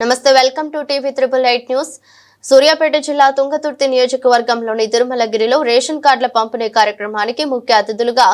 నమస్తే welcome to TV triple eight news. Suryapet జిల్లా తుంగతుర్తి నియోజకవర్గంలోని తిరుమలగిరిలో రేషన్ కార్డుల పంపిణీ కార్యక్రమానికి ముఖ్య అతిథులుగా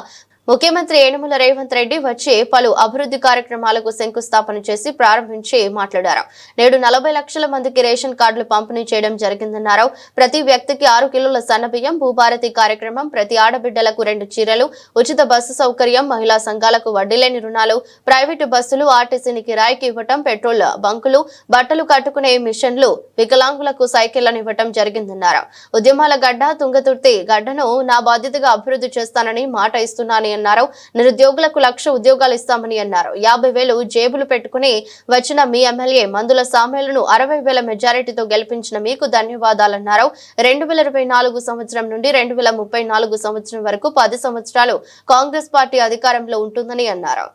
ముఖ్యమంత్రి ఏనుముల రేవంత్ రెడ్డి వచ్చి పలు అభివృద్ధి కార్యక్రమాలకు శంకుస్థాపన చేసి ప్రారంభించి మాట్లాడారు. నేడు నలభై లక్షల మందికి రేషన్ కార్డులు పంపిణీ చేయడం జరిగిందన్నారు. ప్రతి వ్యక్తికి ఆరు కిలోల సన్నబియ్యం భూభారతి కార్యక్రమం ప్రతి ఆడబిడ్డలకు రెండు చీరలు ఉచిత బస్సు సౌకర్యం మహిళా సంఘాలకు వడ్డీలేని రుణాలు ప్రైవేటు బస్సులు ఆర్టీసీని కిరాయికి ఇవ్వటం పెట్రోల్ బంకులు బట్టలు కట్టుకునే మిషన్లు వికలాంగులకు సైకిళ్ళను ఇవ్వటం జరిగిందన్నారు. ఉద్యమాల గడ్డ తుంగతుర్తి గడ్డను నా బాధ్యతగా అభివృద్ధి చేస్తానని మాట ఇస్తున్నానని అన్నారు. నిరుద్యోగులకు లక్ష ఉద్యోగాలు ఇస్తామని అన్నారు. యాభై వేలు జేబులు పెట్టుకుని వచ్చిన మీ ఎమ్మెల్యే మందుల సామెలను అరవై వేల మెజారిటీతో గెలిపించిన మీకు ధన్యవాదాలన్నారు. రెండు వేల ఇరవై నాలుగు సంవత్సరం నుండి రెండు వేల ముప్పై నాలుగు సంవత్సరం వరకు పది సంవత్సరాలు కాంగ్రెస్ పార్టీ అధికారంలో ఉంటుందని అన్నారు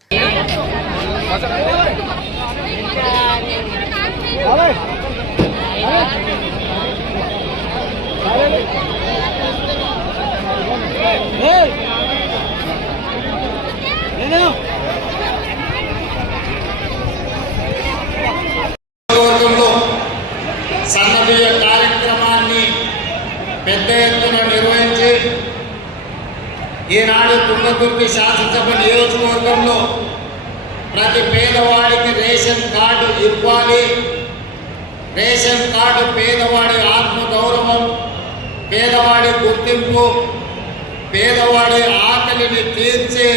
నియోజకవర్గంలో సన్నబియ్య కార్యక్రమాన్ని పెద్ద ఎత్తున నిర్వహించి ఈనాడు తుంగతుర్తి శాసనసభ నియోజకవర్గంలో ప్రతి పేదవాడికి రేషన్ కార్డు ఇవ్వాలి. రేషన్ కార్డు పేదవాడి ఆత్మగౌరవం పేదవాడి గుర్తింపు పేదవాడి ఆకలిని తీర్చే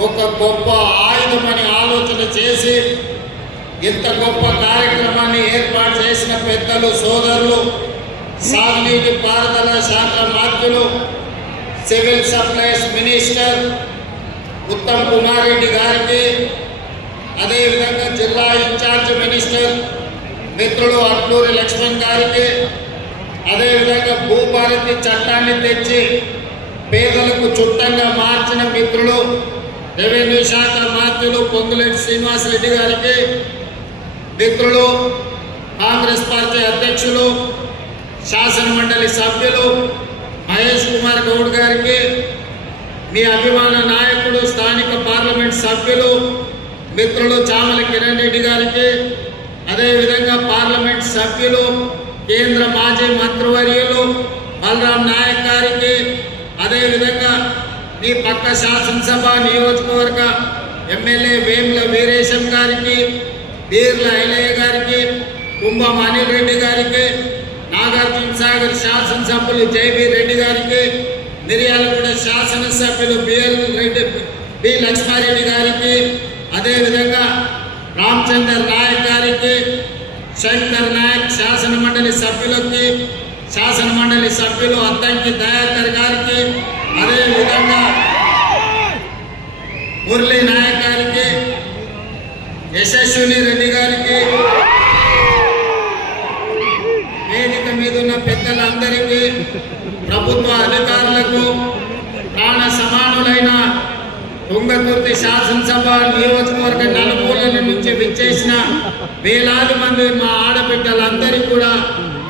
ఒక గొప్ప ఆయుధమని ఆలోచన చేసి ఇంత గొప్ప కార్యక్రమాన్ని ఏర్పాటు చేసిన పెద్దలు సోదరులు సాగునీటి పారుదల శాఖ మంత్రులు civil supplies minister Uttam Kumar Reddy గారికి అదేవిధంగా జిల్లా ఇన్ఛార్జ్ మినిస్టర్ మిత్రుడు అట్లూరి లక్ష్మణ్ గారికి అదేవిధంగా భూభారతి చట్టాన్ని తెచ్చి పేదలకు చుట్టంగా మార్చిన మిత్రులు రెవెన్యూ శాఖ మంత్రులు పొంగులేటి శ్రీనివాసరెడ్డి గారికి మిత్రులు కాంగ్రెస్ పార్టీ అధ్యక్షులు శాసన మండలి సభ్యులు మహేష్ కుమార్ గౌడ్ గారికి మీ అభిమాన నాయకుడు స్థానిక పార్లమెంట్ సభ్యులు మిత్రులు చామల కిరణ్ రెడ్డి గారికి అదేవిధంగా పార్లమెంట్ సభ్యులు కేంద్ర మాజీ మంత్రివర్యులు బలరాం నాయక్ గారికి అదేవిధంగా మీ పక్క శాసనసభ నియోజకవర్గ ఎమ్మెల్యే వేముల వీరేశం గారికి బీర్ల ఐలయ్య గారికి కుంభం అనిల్ రెడ్డి గారికి నాగార్జున సాగర్ శాసనసభ్యులు జైవీ రెడ్డి గారికి మిర్యాలగూడ శాసనసభ్యులు బిఎల్ రెడ్డి బి లక్ష్మారెడ్డి గారికి అదేవిధంగా రామచందర్ నాయక్ గారికి శంకర్ నాయక్ శాసన మండలి సభ్యులకి శాసన మండలి సభ్యులు అద్దంకి దయాకర్ గారికి అదేవిధంగా మురళీ నాయక్ గారికి యశస్విని రెడ్డి గారికి ప్రభుత్వ అధికారులకు ప్రాణ సమానులైన తుంగతుర్తి శాసనసభ నియోజకవర్గ నలుమూలల నుంచి విచ్చేసిన వేలాది మంది మా ఆడబిడ్డలందరికీ కూడా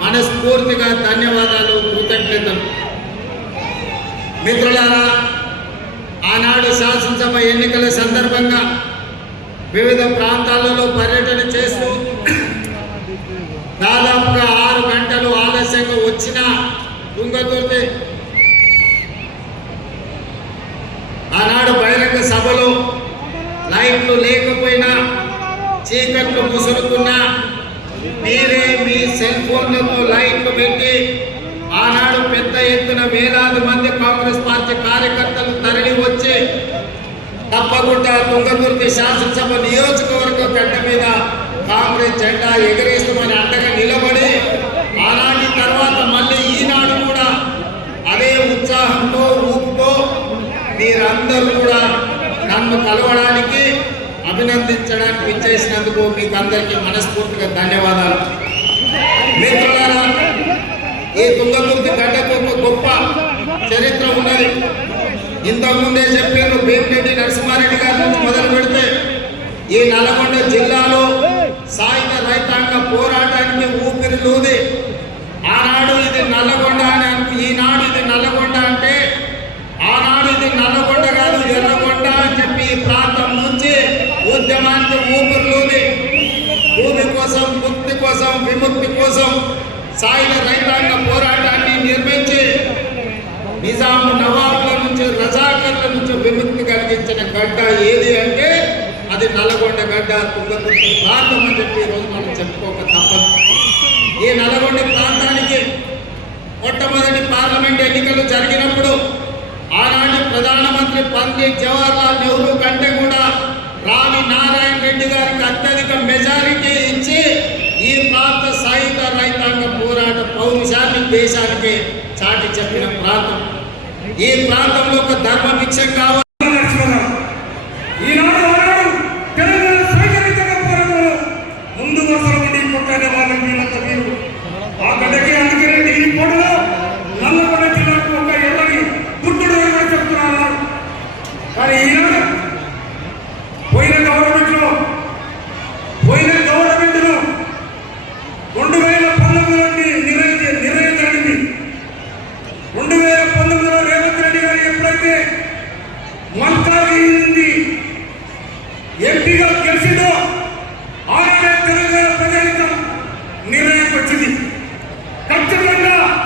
మనస్ఫూర్తిగా ధన్యవాదాలు కృతజ్ఞతలు. మిత్రులారా ఆనాడు శాసనసభ ఎన్నికల సందర్భంగా వివిధ ప్రాంతాలలో పర్యటన చేస్తూ దాదాపుగా ఆరు గంటలు ఆలస్యంగా వచ్చిన తుంగతుర్తి ఆనాడు బహిరంగ సభలో లైట్లు లేకపోయినా చీకట్లు ముసురుకున్నా మీరే మీ సెల్ ఫోన్లతో లైట్లు పెట్టి ఆనాడు పెద్ద ఎత్తున వేలాది మంది కాంగ్రెస్ పార్టీ కార్యకర్తలు తరలి వచ్చి తప్పకుండా తుంగతుర్తి శాసనసభ నియోజకవర్గ గడ్డ మీద కాంగ్రెస్ జెండా ఎగరేస్తామని అండగా నిలబడి ఆనాటి తర్వాత మళ్ళీ ఈనాడు కూడా అదే ఉత్సాహంతో ఊపుతో మీరందరూ కూడా నన్ను కలవడానికి అభినందించడానికి విచ్చేసినందుకు మీకు అందరికీ మనస్ఫూర్తిగా ధన్యవాదాలు. మిత్రులారా ఈ తుంగతుర్తి గడ్డకు ఒక గొప్ప చరిత్ర ఉన్నది. ఇంతకుముందే చెప్పారు భీమిరెడ్డి నరసింహారెడ్డి గారి నుంచి మొదలు పెడితే ఈ నల్గొండ జిల్లాలో సాయుధ రైతాంగ పోరాటానికి ఊపిరి లూది. ఆనాడు ఇది నల్లగొండ అని అను- ఈనాడు ఇది నల్లగొండ అంటే ఆనాడు ఇది నల్లగొండ కాదు ఎర్రగొండ అని చెప్పి ఈ ప్రాంతం నుంచి ఉద్యమానికి ఊపిరిలోని భూమి కోసం కోసం విముక్తి కోసం సాయుధ రైతాంగ పోరాటాన్ని నిర్మించి నిజాం నవాబుల నుంచి రజాకర్ల నుంచి విముక్తి కలిగించిన గడ్డ ఏది అంటే అది నల్గొండ గడ్డ తుంగతుర్తి ప్రాంతం అని చెప్పి ఈరోజు మనం చెప్పుకోక తప్పదు. ఈ నల్గొండ ప్రాంతానికి మొట్టమొదటి పార్లమెంట్ ఎన్నికలు జరిగినప్పుడు ఆనాడు ప్రధానమంత్రి పండిత్ జవహర్లాల్ నెహ్రూ కంటే కూడా రావి నారాయణ రెడ్డి గారికి అత్యధిక మెజారిటీ ఇచ్చి ఈ ప్రాంత సాయుధ రైతాంగ పోరాట పౌరుషాన్ని దేశానికి చాటి చెప్పిన ప్రాంతం. ఈ ప్రాంతంలో ఒక ధర్మ భిక్షం కావాలి. మల్కాజ్గిరి ఎంపీగా గెలిచిందో